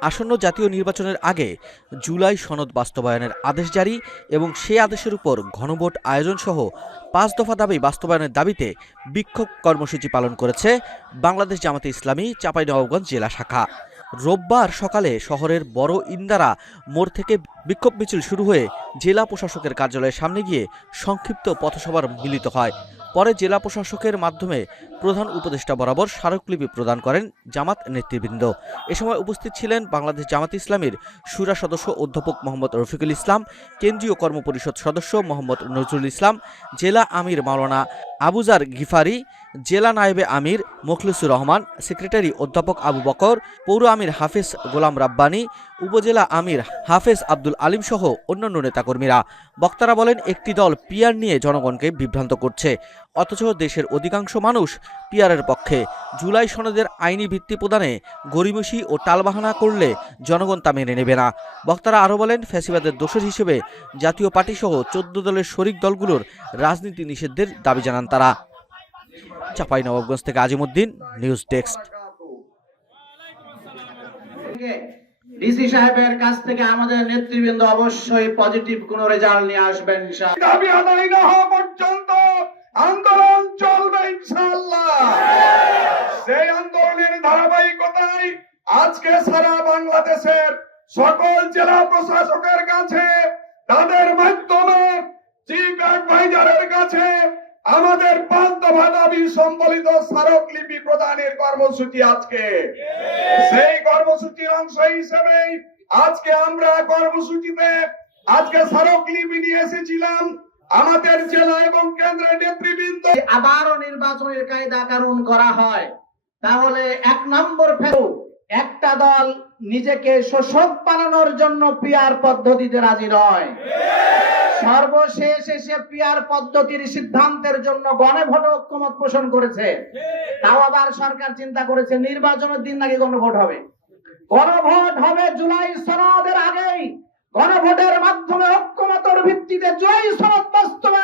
আসন্ন জাতীয় নির্বাচনের আগে জুলাই সনদ বাস্তবায়নের আদেশ জারি এবং সে আদেশের উপর ঘনভোট আয়োজন সহ পাঁচ দফা দাবি বাস্তবায়নের দাবিতে বিক্ষোভ কর্মসূচি পালন করেছে বাংলাদেশ জামাতে ইসলামী, চাঁপাইনবাবগঞ্জ জেলা শাখা। রোববার সকালে শহরের বড় ইন্দারা মোড় থেকে বিক্ষোভ মিছিল শুরু হয়ে জেলা প্রশাসকের কার্যালয়ের সামনে গিয়ে সংক্ষিপ্ত পথসভার মিলিত হয়। পরে জেলা প্রশাসকের মাধ্যমে প্রধান উপদেষ্টা বরাবর স্মারকলিপি প্রদান করেন জামাত নেতৃবৃন্দ। এ সময় উপস্থিত ছিলেন বাংলাদেশ জামাত ইসলামের সুরা সদস্য অধ্যাপক মোহাম্মদ রফিকুল ইসলাম, কেন্দ্রীয় কর্মপরিষদ সদস্য মোহাম্মদ নজরুল ইসলাম, জেলা আমির মাওলানা আবুজার গিফারি জেলা নায়েবে আমির মুখলিসুর রহমান, সেক্রেটারি অধ্যাপক আবু বকর, পৌর আমির হাফেজ গোলাম রাব্বানি, উপজেলা আমির হাফেজ আব্দুল আলিম সহ অন্যান্য নেতাকর্মীরা। বক্তারা বলেন, একটি দল পিয়ার নিয়ে জনগণকে বিভ্রান্ত করছে, অথচ দেশের অধিকাংশ মানুষ পিয়ারের পক্ষে। জুলাই সনদের আইনি ভিত্তি প্রদানে গরিমসি ও টালবাহানা করলে জনগণ তা মেনে নেবে না। বক্তারা আরও বলেন, ফ্যাসিবাদের দোষর হিসেবে জাতীয় পার্টি সহ চোদ্দ দলের শরিক দলগুলোর রাজনীতি নিষেধের দাবি জানান তারা। চাঁপাইনবাবগঞ্জ থেকে আজিমুদ্দিন নিউজ ডেস্ক। ডিসি সাহেবের কাছ থেকে আমাদের নেতৃবৃন্দ অবশ্যই পজিটিভ কোন রেজাল্ট নিয়ে আসবেন দাবি আদায় না হওয়া পর্যন্ত আন্দোলন চলবে ইনশাআল্লাহ। সেই আন্দোলনের ধারাবাহিকতায় আজকে সারা বাংলাদেশের সকল জেলা প্রশাসকের কাছে তাদের মাধ্যমে চিফ অ্যাডভাইজারের কাছে আমাদের পাঁচ দফা দাবি সম্বলিত স্মারকলিপি প্রদানের কর্মসূচি আজকে। সেই কর্মসূচির অংশ হিসেবে আজকে আমরা কর্মসূচিতে আজকে স্মারকলিপি নিয়ে এসেছিলাম আমাদের জেলা এবং কেন্দ্রের নেতৃবৃন্দ। আবারও নির্বাচনের কায়দা কানুন করা হয়। তাহলে এক নম্বর ফেরো একটা দল নিজেকে শোষক বানানোর জন্য পিয়ার পদ্ধতিতে রাজি নয়। সর্বশেষ এসে পিয়ার পদ্ধতির সিদ্ধান্তের জন্য গণভোট ভোটে ঐক্যমত পোষণ করেছে। তাও আবার সরকার চিন্তা করেছে, নির্বাচনের দিন নাকি গণভোট হবে। গণভোট হবে জুলাই সনদের আগেই। গণভোটের মাধ্যমে ঐক্যমতের ভিত্তিতে জুলাই সনদ বাস্তবায়ন